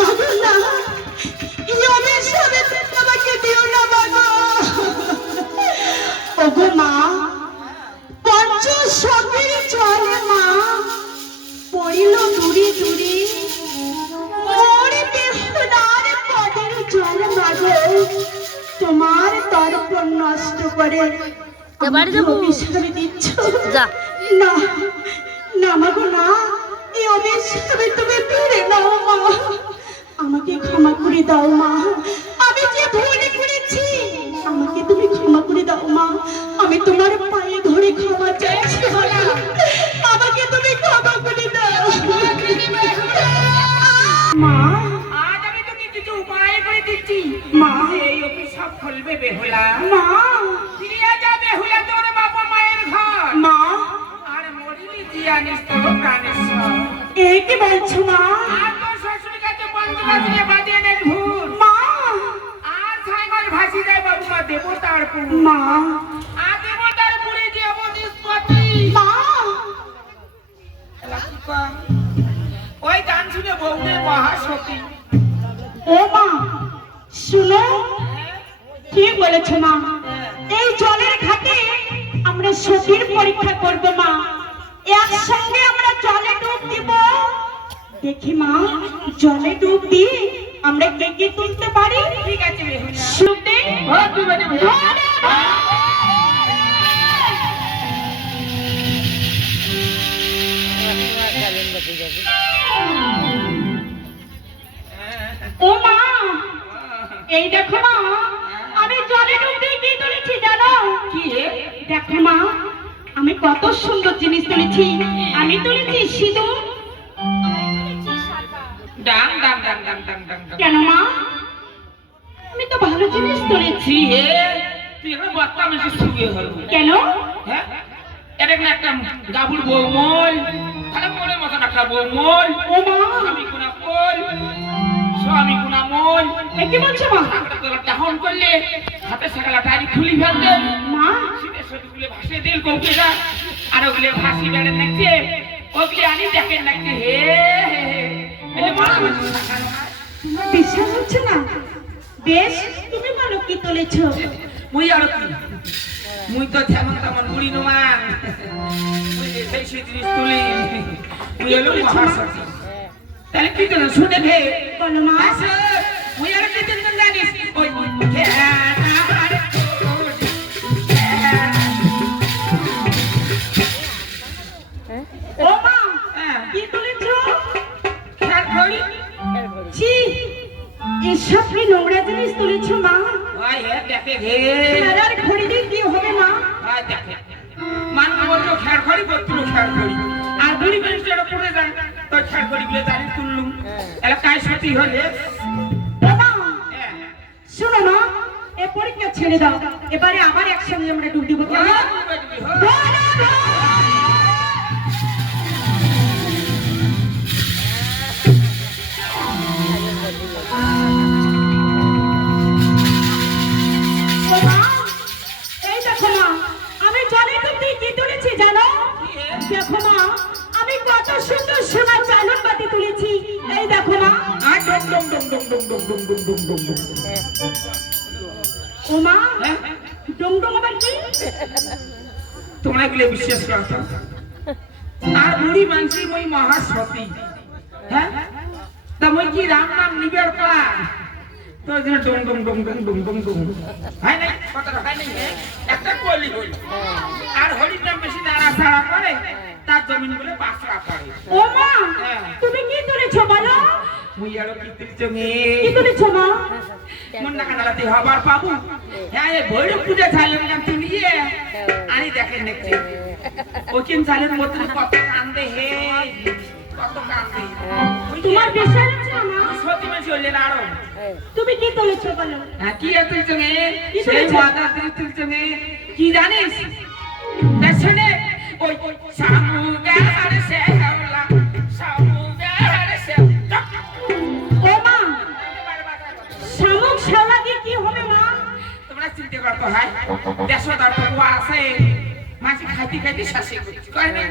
মাগো না, ইয়মের সাথে আমাকে দিও না মাগো। ওগো মা, পঞ্চ সখীর চলে মা পড়িল দূরে দূরে, মোর বেহুলার পদের জল মাগো তোমার তর্পণ নষ্ট করে অভিশাপ দিচ্ছ। না না মাগো না, এই অভিশাপে তুমি ফিরে নাও মা, আমাকে ক্ষমা করে দাও মা, আমি যে ভুল করেছি আমাকে তুমি ক্ষমা করে দাও মা, আমি তোমার পায়ে ধরে ক্ষমা চাইছি আমাকে তুমি ক্ষমা করে দাও মা। আজ আমি তোকে কিছু উপায় করে দিচ্ছি মা, এই অভিশাপ খুলবে বেহুলা। মা ফিরিয়া যা বেহুলা তোর বাবা মায়ের ঘর, মা আর মরিলি জিয়ানিস তোর প্রাণেশ্বর। এ কি বলছো মা? আর তোর শ্বশুর কাছে পঞ্চরাত্রে বাজিয়ে নেন ভূত, মা আর ছাগল ভাসি যায় বাবুমা দেবতার পুর, মা আর দেবতার পুরে যে অবদিস্পতি। মা ওই গান শুনে বউরে মহাসতী। ও মা শুনো, ঠিক বলেছো মা, এই জলের ঘাটে আমরা সতীর পরীক্ষা করব মা, একসঙ্গে আমরা জলে ডুব দিব, দেখি মা জলে ডুব দিয়ে আমরা কে কে তুলতে পারি। ঠিক আছে বেহুলা, শুনতে ও মা, এই দেখো মা আমি জলে ডুব দিয়ে কি তুলেছি জানো? কি দেখো মা আমি কত সুন্দর জিনিস তুলেছি, আমি তুলেছি সিঁদুর। ডাং ডাং ডাং ডাং ডাং ডাং ডাং। কেন মা? আমি তো ভালো জিনিস তুলেছি। তুই এখন বাচ্চা মেশে শুয়ে হল কেন? হ্যাঁ, এটা কি একটা গাবুর বৌমল, তাহলে মনে মতন একটা বৌমল। ও মা, স্বামী কোনা বল, স্বামী কোনা মল। কি বলছো মা? সাঁকড়া তোলা ডাহন করলে হাতে সাঁকড়া টাড়ি খুলি ফেলতে, মা শীতের সবগুলো ভাসে দিল কৌকেরা, আর ওগুলো ভাসি বেড়ে নাচছে, ওগুলো আনি দেখেন নাচছে। হে হে মা তোমার বিশ্বাস হচ্ছে না? বেশ, তুমি বলো কি তুলেছো? মুই আর কি, মুই তো যেমন তেমন বুড়ি নোমান, মুই সেই সেই জিনিস তুলি, মুই হলো মহাসতী। তাহলে কি তুলো শুনে ভে বলো মা। মুই আর কি তুলো জানিস? ওই ও মা কি তুলেছো? ছি, এসব কি নোংরা জিনিস তুলেছো মা? ভাই হে দেখে ভে খেলার ঘড়ি দিয়ে কি হবে মা? ভাই দেখে মানুষ বলতো খেয়ার খড়ি করছিল, খেয়ার খড়ি আর দড়ি মানুষটা পড়ে যায়, তো খেয়ার খড়ি গুলো দাঁড়িয়ে তুললুম এলাকায় সতী হলে। ও মা শোনো না, এ পরীক্ষা ছেড়ে দাও, এবারে আবার একসঙ্গে আমরা ডুব দিব। কেমন? এই দেখো মা আমি জলে ডুব দিয়ে কি তুলেছি জানো? দেখো মা আমি কত সুন্দর সোনার চালন বাতি তুলেছি, এই দেখো মা। ও মা ডুমডুম আবার কি? তোমরা এগুলো বিশ্বাস করতো? আর বুড়ি মানসি মই মহাসতী, হ্যাঁ তা মই কি রাম নাম নিবের পড়া তো যেন ডুম ডুম ডুম ডুম ডুম ডুম ডুম হয় নাই, কথাটা হয় নাই। একটা কলি হই আর হরির নাম বেশি নাড়াচাড়া করে, তার জমিন বলে বাসরা পড়ে। ও মা তুমি কি তুলেছো বলো? মুই আর কি তুলছো মে কি তুলেছো মা? মন না কানালাতে হবার পাবো। হ্যাঁ এই ভৈরব পূজা চাইলে নাম তুলিয়ে আনি দেখেন নাকি ওকিন চাইলের মতন কত কান্দে হে, কত কান্দে। তোমার বিশ্বাস আছে মা? সত্যি মানে চললে না আরো। তুমি কি তুলেছো বলো? হ্যাঁ কি তুলছো মে? কি সেই তুলেছো? মাথা তুলছো মে কি জানিস? দর্শনে ওই সামুদার সে হলা সামুদার সে। ও মা শামুক শালা দিয়ে কি হবে মা? তোমরা চিন্তা করতে হয় দেশো তার তো আছে মাছি খাইতে খাইতে শাসে কয় না।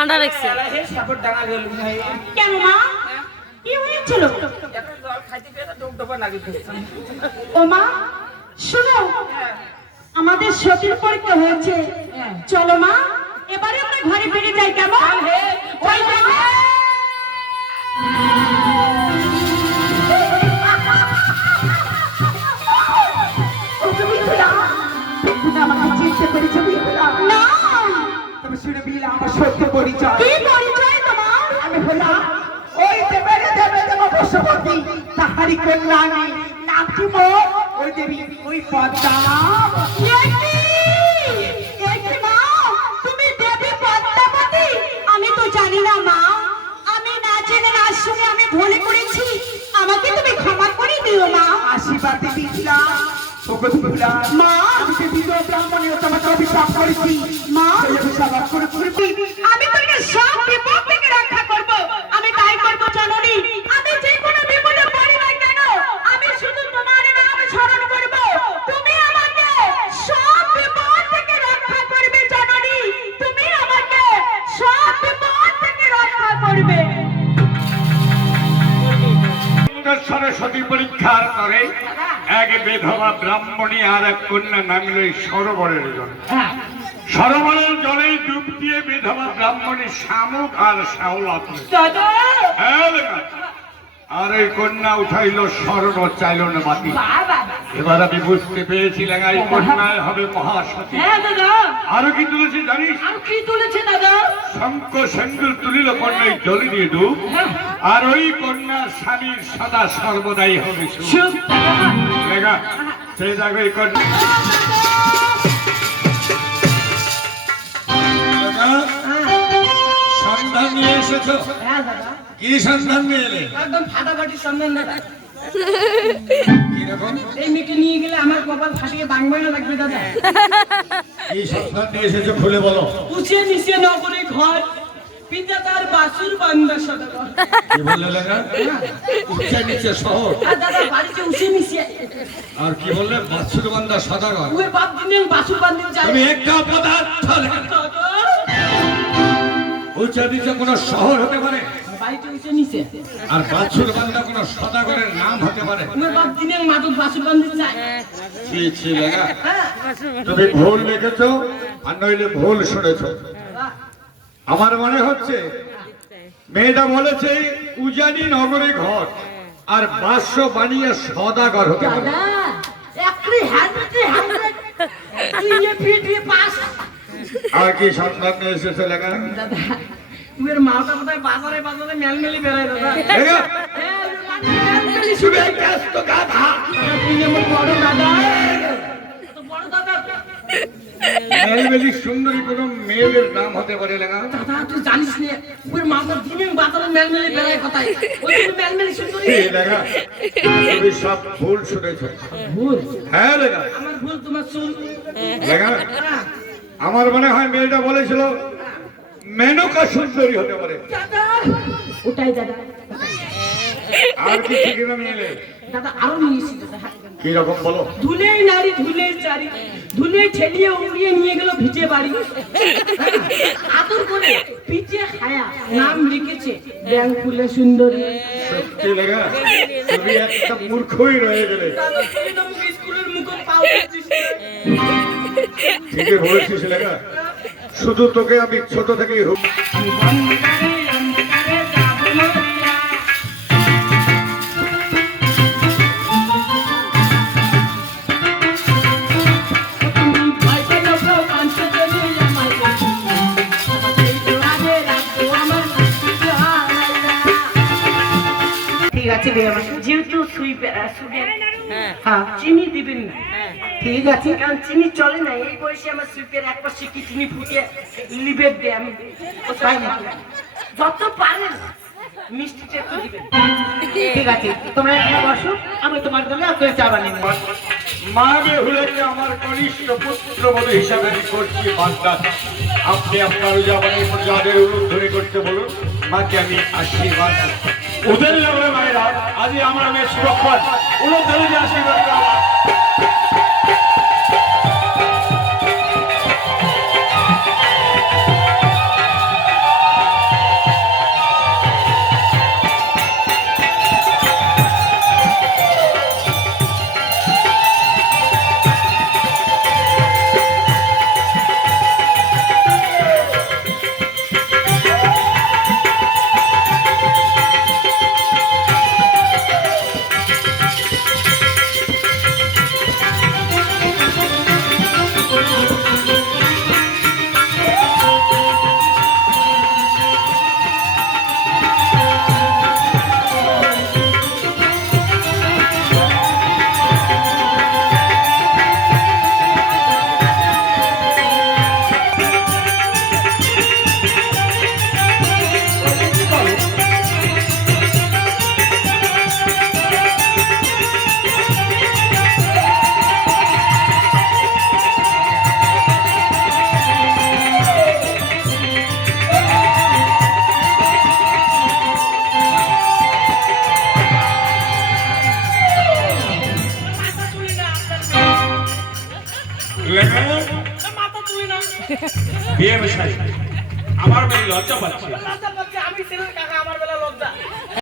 ঠান্ডা লাগছে। হে সাপোর্ট ডাঙা গেল ভাই। কেন মা কি হয়েছিল? এখন জল খাইতে পেয়ে ডোব ডোবা লাগে দিচ্ছে। ও মা শোনো, আমাদের সতীর পরীক্ষা হয়েছে, চলো মা এবারে আমরা ঘরে ফিরে যাই। কেমন? চল মা। ও তুমি বিহুলা, বিহুলা আমাকে চিনতে পেরেছো বিহুলা? না। তুমি শুনে বিলা আমার সত্য পরিচয়। কি পরিচয় তোমার? আমি হলাম ওই দেবে বসবতী, তাহারি কন্যা আমি। নাম কি মোর? ওই দেবী ওই পদ্মা। একি মা, তুমি দেবী পদ্মাবতী? আমি তো জানি না মা, আমি না জেনে না শুনে আমি ভুল করেছি, আমাকে তুমি ক্ষমা করে দিও মা। আশীর্বাদ দিয়েছিলাম ওকে তুলা মা আমি যে বিধবা ব্রাহ্মণীয় তোমাকে অভিশাপ করেছি। মা সেই অভিশাপ আর করে করবি। আমি তোমাকে সব বিপদ থেকে রক্ষা করব, আমি তাই করব জননী। আমি যে কোনো বিপদে পড়ি না কেন, আমি শুধু তোমার নাম স্মরণ করব, তুমি আমাকে সব বিপদ থেকে রক্ষা করবে জননী, তুমি আমাকে সব বিপদ থেকে রক্ষা করবে। সরস্বতী পরীক্ষার করে এক বিধবা ব্রাহ্মণী আর এক কন্যা নামিল এই সরোবরের জল। সরোবরের জলে ডুব দিয়ে বিধবা ব্রাহ্মণী শামুক আর শাওলা তুলে। দাদা আর এই কন্যা উঠাইল স্বর্ণ চাইল না মাটি। এবার আমি বুঝতে পেরেছিলাম এই কন্যায় হবে মহাসতী। হ্যাঁ দাদা, আরো কি তুলেছি জানিস? আর কি তুলেছে দাদা? শঙ্খ সেন্দুর তুলিল কন্যায় জলে দিয়ে ডুব। আর ওই কন্যার স্বামীর সদা সর্বদাই হবে সুখ। লেখা সেই দেখো এই কন্যা। সন্ধান নিয়ে এসেছো? হ্যাঁ দাদা, কি সন্ধান নিয়ে এলে? একদম ফাটাফাটি সন্ধান দাদা। কিরকম? এই মেয়েকে নিয়ে গেলে আমার কপাল ফাটিয়ে বাংবানো লাগবে দাদা। কি সন্ধান নিয়ে এসেছো খুলে বলো। উঁচে নিচে নগরে ঘর, পিতা তার বাসুর বান্দা সদাগর। কি বললে লেখা? উচ্চে নিচে শহর। আর দাদা বাড়িতে উঁচে নিচে, আর কি বললে? বাছুরবান্ধা সদাগর। উয়ে বাপ দিনে বাসুর বান্দিন যায়। তুমি একটা পদার্থ লেখা। দাদা, উচ্চে নিচে কোনো শহর হতে পারে, বাড়িতে উঁচে নিচে, আর বাছুরবান্ধা কোনো সদাগরের নাম হতে পারে। উয়ে বাপ দিনে মাদক বাসুর বান্দিন যায়। কি ছিল লেখা? হ্যাঁ তুমি ভুল লিখেছো আর নইলে ভুল শুনেছো। আমার মনে হচ্ছে মেয়েটা বলেছে উজানি নগরে ঘর আর বাস্য বানিয়ে সদাগর হতে পারে। দাদা, একরি হ্যান্ডে হ্যান্ডে তুই পিটি পাস। আর কি সন্ধান নিয়ে এসেছে লেখা? দাদা, উয়ের মালটা কোথায় বাজারে বাজারে মেলমেলি বেড়ায় দাদা। লেখা? হ্যাঁ, মেলমেলি শুনে ব্যস্ত গাধা। তুই যেমন বড় দাদা, তো বড় দাদা। মেলমেলি সুন্দরী কোনো মেয়েদের নাম হতে পারে লেখা? দাদা তুই জানিস না, ওই মালটা দিনে বাজারে মেলমেলি বেড়ায় কোথায়, ওই জন্য মেলমেলি সুন্দরী। কি লেখা? তুমি সব ভুল শুনেছো। ভুল? হ্যাঁ লেখা। আমার ভুল তোমার চুল। লেখা? হ্যাঁ। আমার মনে হয় মেয়েটা বলেছিল মেনকা সুন্দরী হতে পারে। দাদা, ওটাই দাদা। আর কি ঠিকানা নিয়ে এলে? দাদা আরো নিয়েছি দাদা। কি রকম বলো? ধুলেই নারী ধুলেই চারি, ধুলে ঠেলিয়ে উড়িয়ে নিয়ে গেল ভিটে বাড়ি। আদর করে পিঠে হায়া নাম লিখেছে ব্যাং ফুলে সুন্দরী। সত্যি লেখা? তুমি একটা মূর্খই রয়ে গেলে। দাদা তুই তো স্কুলের মুখে পাও দিছিস। ঠিকই বলেছিস লেখা। শুধু তোকে আমি ছোট থেকেই হুক। অন্ধকারে অন্ধকারে যাব মরিয়া। তুমি ভয় পেও না, পাঞ্চজনী আমার কাছে। আমাদের জোয়ারে রাখো আমার কাছে হারাইয়া। ঠিক আছে যেহেতু হ্যাঁ চিনি দিবেন না, ঠিক আছে, কারণ চিনি চলে না এই বয়সে। আমার সুইপের এক পাশে কিডনি ফুটে লিভার দিয়ে আমি তাই না, যত পারেন মিষ্টিটা একটু দিবেন। ঠিক আছে তোমরা এখানে বসো, আমি তোমার জন্য আপনার চা বানিয়ে নেব। মা বেহুলাকে আমার কনিষ্ঠ পুত্রবধূ হিসাবে আমি করছি বান্দা। আপনি আপনার যাবানের উপর যাদের উলুধ্বনি করতে বলুন, মাকে আমি আশীর্বাদ। ওদের লাগলে মায়েরা আজ আমরা মেয়ে সুরক্ষা উলুধ্বনি দিয়ে আশীর্বাদ করব। মাথা তুলি না। বিয়ে মশাই আমার মেয়ে লজ্জা পাচ্ছে। লজ্জা পাচ্ছে, আমি ছিলাম কাকা, আমার বেলা লজ্জা।